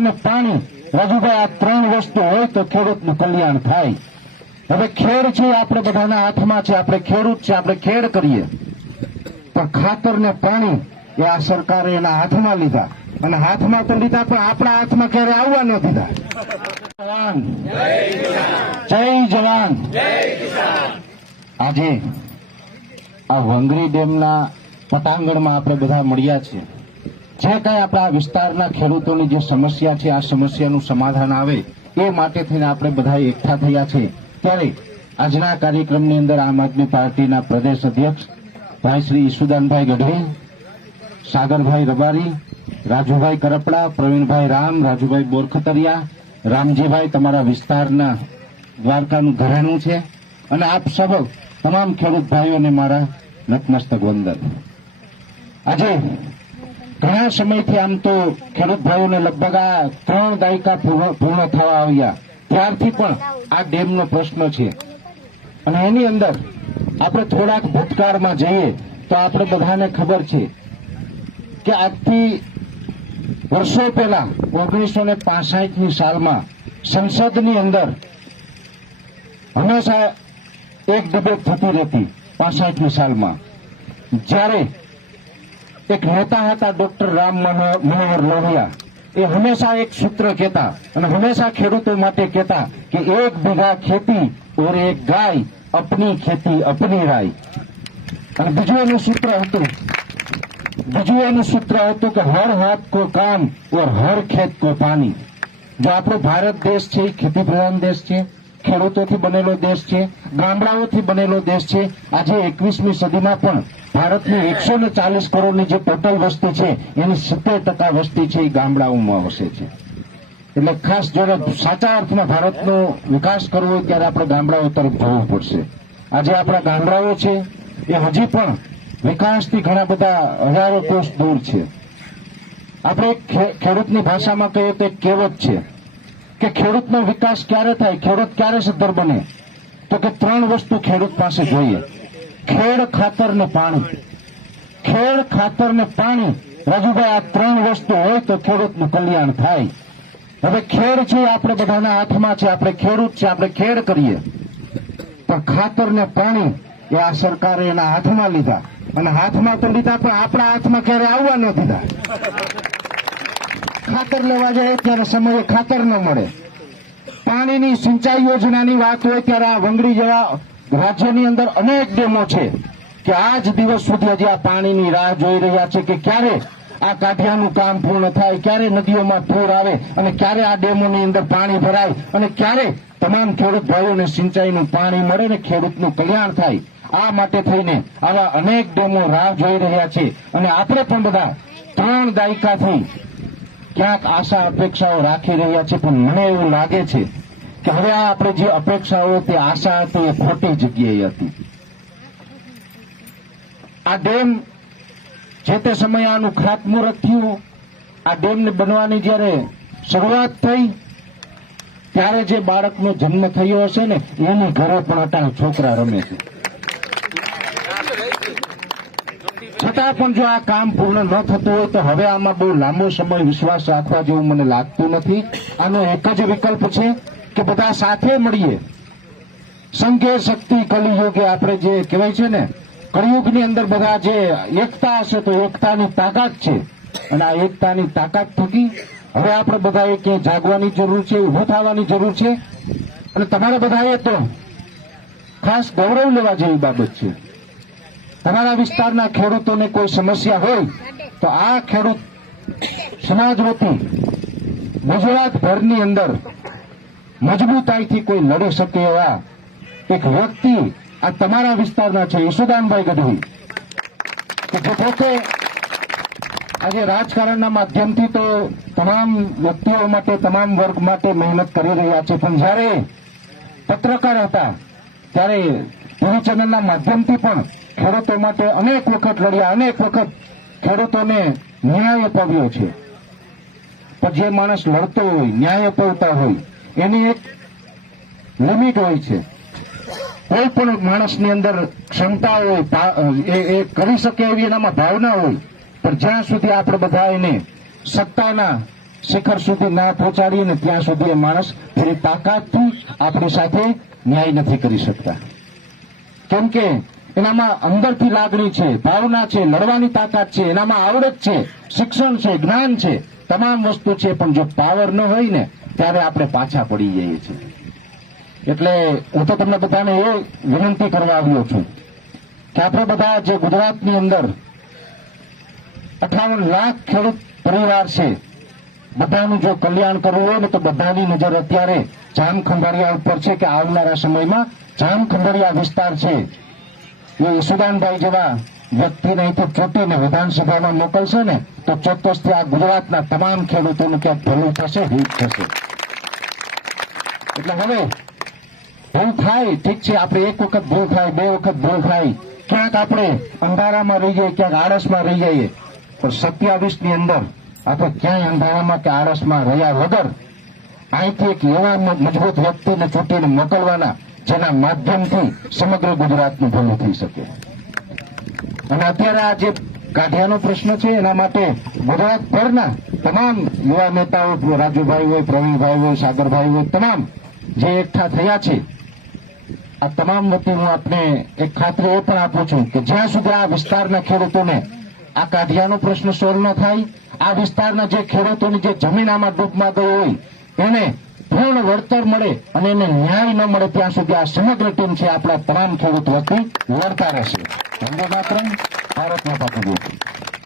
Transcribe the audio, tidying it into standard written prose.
અને પાણી, રાજુભાઈ, આ ત્રણ વસ્તુ હોય તો ખેડૂતનું કલ્યાણ થાય. હવે ખેડ છે આપણે બધાના હાથમાં છે, આપણે ખેડૂત છે, આપણે ખેડ કરીએ, પણ ખાતર ને પાણી એ આ સરકારે એના હાથમાં લીધા, અને હાથમાં તો લીધા પણ આપણા હાથમાં ક્યારે આવવા ન દીધા. જવાન જય જવાન. આજે આ વંગરી ડેમના પટાંગણમાં આપણે બધા મળ્યા છીએ. જે કઈ આપણા વિસ્તારના ખેડૂતોની જે સમસ્યા છે, આ સમસ્યાનું સમાધાન આવે એ માટે થઈને આપણે બધા એકઠા થયા છે. ત્યારે આજના કાર્યક્રમની અંદર આમ આદમી પાર્ટીના પ્રદેશ અધ્યક્ષ ભાઈ શ્રી ઈસુદાનભાઈ ગઢવી, સાગરભાઈ રબારી, રાજુભાઈ કરપડા, પ્રવીણભાઈ રામ, રાજુભાઈ બોરખતરિયા, રામજીભાઈ તમારા વિસ્તારના દ્વારકાનું ઘરેણું છે, અને આપ સૌ તમામ ખેડૂત ભાઈઓને મારા નતમસ્તક વંદન. આજે ઘણા સમયથી આમ તો ખેડૂત ભાઈઓને લગભગ આ 3 દાયકા પૂર્ણ થવા આવ્યા ત્યારથી પણ આ ડેમનો પ્રશ્ન છે. અને એની અંદર આપણે થોડાક ભૂતકાળમાં જઈએ તો આપણે બધાને ખબર છે કે આજથી વર્ષો પહેલા 1965ની સાલમાં સંસદની અંદર હંમેશા એક ડિબેટ થતી રહેતી. 65ની સાલમાં જ્યારે એક નેતા હતા ડોક્ટર રામ મનોહર લોહિયા, એ હંમેશા એક સૂત્ર કહેતા અને હંમેશા ખેડૂતો માટે કહેતા કે 1 બીઘા ખેતી और 1 ગાય, अपनी खेती अपनी राय. અને બીજું એનું સૂત્ર હતું કે હર હાથ કો કામ और हर खेत को पानी. જો આપણો ભારત દેશ છે એ ખેતી પ્રધાન દેશ છે, ખેડૂતોથી બનેલો દેશ છે, ગામડાઓથી બનેલો દેશ છે. આજે 21મી સદીમાં પણ ભારતની 140 કરોડની જે ટોટલ વસ્તી છે એની 70% વસ્તી છે એ ગામડાઓમાં વસે છે. એટલે ખાસ જો સાચા અર્થમાં ભારતનો વિકાસ કરવો હોય ત્યારે આપણે ગામડાઓ તરફ જવું પડશે. આજે આપણા ગામડાઓ છે એ હજી પણ વિકાસથી ઘણા બધા હજારો કોષ દૂર છે. આપણે ખેડૂતની ભાષામાં કહીએ તો એક કહેવત છે કે ખેડૂતનો વિકાસ ક્યારે થાય, ખેડૂત ક્યારે સદ્ધર બને, તો કે 3 વસ્તુ ખેડૂત પાસે જોઈએ: ખેડ, ખાતર ને પાણી. ખેડ, ખાતર ને પાણી, રાજુભાઈ, આ 3 વસ્તુ હોય તો ખેડૂતનું કલ્યાણ થાય. હવે ખેડ છે આપણે બધાના હાથમાં છે, આપણે ખેડૂત છે, આપણે ખેડ કરીએ, પણ ખાતર ને પાણી એ આ સરકારે એના હાથમાં લીધા, અને હાથમાં તો લીધા પણ આપણા હાથમાં ક્યારે આવવા ન દીધા. ખાતર લેવા જાય ત્યારે સમયે ખાતર ન મળે. પાણીની સિંચાઈ યોજનાની વાત હોય ત્યારે આ વંગડી જેવા રાજ્યની અંદર અનેક ડેમો છે કે આજ દિવસ સુધી હજી આ પાણીની રાહ જોઈ રહ્યા છે કે ક્યારે આ કાંઠિયાનું કામ પૂર્ણ થાય, ક્યારે નદીઓમાં પૂર આવે અને ક્યારે આ ડેમોની અંદર પાણી ભરાય અને ક્યારે તમામ ખેડૂત ભાઈઓને સિંચાઈનું પાણી મળે ને ખેડૂતનું કલ્યાણ થાય. આ માટે થઈને આવા અનેક ડેમો રાહ જોઈ રહ્યા છે. અને આપણે પણ બધા 3 દાયકાથી ક્યાંક આશા અપેક્ષાઓ રાખી રહ્યા છે, પણ મને એવું લાગે છે કે હવે આ આપણે જે અપેક્ષાઓ તે આશા હતી એ ખોટી જગ્યાએ હતી. આ ડેમ જે તે સમયે આનું ખાતમુહૂર્ત થયું, આ ડેમને બનવાની જયારે શરૂઆત થઈ ત્યારે જે બાળકનો જન્મ થયો હશે ને એની ઘરે પણ અટાણે છોકરા રમે છે. છતાં પણ જો આ કામ પૂર્ણ ન થતું હોય તો હવે આમાં બહુ લાંબો સમય વિશ્વાસ રાખવા જેવું મને લાગતું નથી. આનો એક જ વિકલ્પ છે કે બધા સાથે મળીએ. સંઘે શક્તિ કલિયુગે આપણે જે કહેવાય છે ને, કળિયુગની અંદર બધા જે એકતા હશે તો એકતાની તાકાત છે, અને આ એકતાની તાકાત થકી હવે આપણે બધાએ ક્યાંય જાગવાની જરૂર છે, ઉભું થવાની જરૂર છે. અને તમારા બધાએ તો ખાસ ગૌરવ લેવા જેવી બાબત છે. તમારા વિસ્તારના ખેડૂતોને કોઈ સમસ્યા હોય તો આ ખેડૂત સમાજ વતી ગુજરાતભરની અંદર મજબૂતાઈથી કોઈ લડી શકે એવા એક વ્યક્તિ આ તમારા વિસ્તારના છે, ઈસુદાનભાઈ ગઢવી, કે જે પોતે આજે રાજકારણના માધ્યમથી તો તમામ વ્યક્તિઓ માટે, તમામ વર્ગ માટે મહેનત કરી રહ્યા છે, પણ જ્યારે પત્રકાર હતા ત્યારે ટીવી ચેનલના માધ્યમથી પણ ખેડૂતો માટે અનેક વખત લડ્યા, અનેક વખત ખેડૂતોને ન્યાય અપાવ્યો છે. પણ જે માણસ લડતો હોય, ન્યાય અપાવતા હોય, એની એક લિમિટ હોય છે. કોઈ પણ માણસની અંદર ક્ષમતા હોય, એ કરી શકે એવી એનામાં ભાવના હોય, પણ જ્યાં સુધી આપણે બધા એને સત્તાના શિખર સુધી ના પહોંચાડીએ ને ત્યાં સુધી એ માણસ પૂરી તાકાતથી આપણી સાથે ન્યાય નથી કરી શકતા. કેમ કે એનામાં અંદરથી લાગણી છે, ભાવના છે, લડવાની તાકાત છે, એનામાં આવડત છે, શિક્ષણ છે, જ્ઞાન છે, તમામ વસ્તુ છે. પણ જો પાવર ન હોય ને ત્યારે આપણે પાછા પડી જઈએ છીએ. એટલે હું તો તમને બધાને એ વિનંતી કરવા આવ્યો છું કે આપણે બધા જે ગુજરાતની અંદર 58 લાખ ખેડૂત પરિવાર છે, બધાનું જો કલ્યાણ કરવું હોય ને તો બધાની નજર અત્યારે જામખંભાળિયા ઉપર છે કે આવનારા સમયમાં જામખંભાળિયા વિસ્તાર છે એ સુદાનભાઈ જેવા વ્યક્તિને અહીંથી ચૂંટીને વિધાનસભામાં મોકલશે ને તો ચોક્કસથી આ ગુજરાતના તમામ ખેડૂતોનું ક્યાંક ભલું થશે, હિત થશે. એટલે હવે ભૂલ થાય, ઠીક છે, આપણે એક વખત ભૂલ થાય, બે વખત ભૂલ થાય, ક્યાંક આપણે અંધારામાં રહી જઈએ, ક્યાંક આળસમાં રહી જઈએ, પણ 27 ની અંદર આપણે ક્યાંય અંધારામાં કે આળસમાં રહ્યા વગર અહીંથી એક એવા મજબૂત વ્યક્તિને ચૂંટીને મોકલવાના જેના માધ્યમથી સમગ્ર ગુજરાતનું ભલું થઈ શકે. અને અત્યારે આ જે કાઢિયાનો પ્રશ્ન છે એના માટે ગુજરાતભરના તમામ યુવા નેતાઓ, રાજુભાઈ હોય, પ્રવીણભાઈ હોય, સાગરભાઈ હોય, તમામ જે એકઠા થયા છે, આ તમામ વતી હું આપને એક ખાતરી એ પણ આપું છું કે જ્યાં સુધી આ વિસ્તારના ખેડૂતોને આ કાઢિયાનો પ્રશ્ન સોલ્વ ન થાય, આ વિસ્તારના જે ખેડૂતોની જે જમીન આમાં ડૂબમાં ગઈ હોય એને પૂર્ણ વળતર મળે અને એને ન્યાય ન મળે ત્યાં સુધી આ સમગ્ર ટીમ છે આપણા તમામ ખેડૂત વતી લડતા રહેશે. વંદે માતરમ. ભારત માતા કી જય.